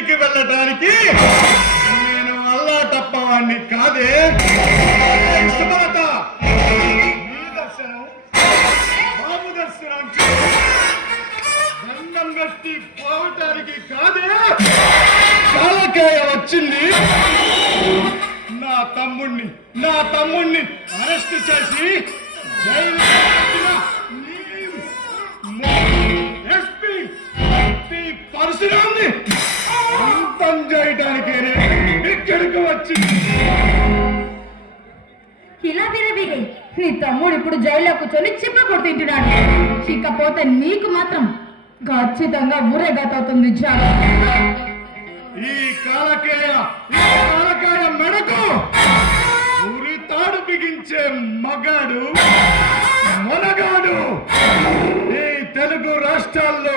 ఇంటికి వెళ్ళటానికి నేను అల్లా తప్పవాణ్ణి కాదే. సుమలత! నీ దర్శనం బాబు దర్శనం దండం పోవటానికి కాదే. చాలకాయ వచ్చింది. నా తమ్ముణ్ణి నా తమ్ముణ్ణి అరెస్ట్ చేసి జైలు పరశురామ్ని అంతం చేయటానికి ఇక్కడికి వచ్చింది? ఇలా విరవిరి నీ తమ్ముడు ఇప్పుడు జైల్లో కూర్చొని చిప్ప కొడుతుంటున్నాడు చిక్కపోతే నీకు మాత్రం ఖచ్చితంగా ఊరేగాత అవుతుంది జాగ్రత్త. ఈ కాలకేయ ఈ కాలకాయ మెడకు ఉరి తాడు బిగించే మగాడు మొనగాడు. ఈ తెలుగు రాష్ట్రాల్లో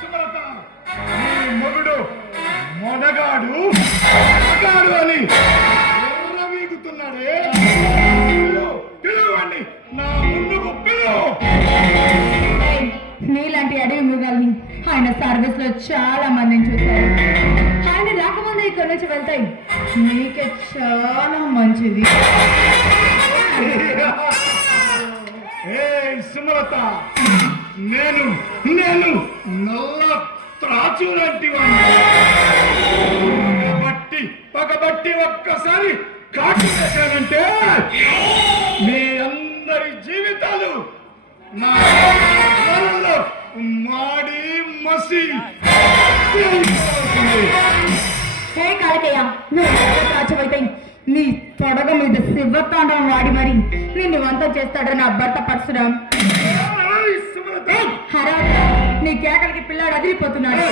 సుమలత, నీ మొగుడు మొనగాడు మగాడు అని ఎర్రవీగుతున్నాడే పిలువండి నా ముందుకు పిలువు నీలాంటి అడవి మృగాల్ని ఆయన సర్వీస్లో చాలా మందిని చూశారు. ఆయన రాకముందు ఇక్కడ నుంచి వెళ్తాయి. నీకే చాలా మంచిది. సుమలత నేను నేను నల్ల త్రాచు లాంటి బట్టి పగబట్టి ఒక్కసారి కాటు చేశానంటే మీ అందరి జీవితాలు నా మాడి మసి రాచవైతే నీ తొడగ మీద శివతాండం వాడి మరి. నిన్ను వంత చేస్తాడు నా భర్త పరశురాం. నీ కేకలకి పిల్లాడు అదిరిపోతున్నాడు.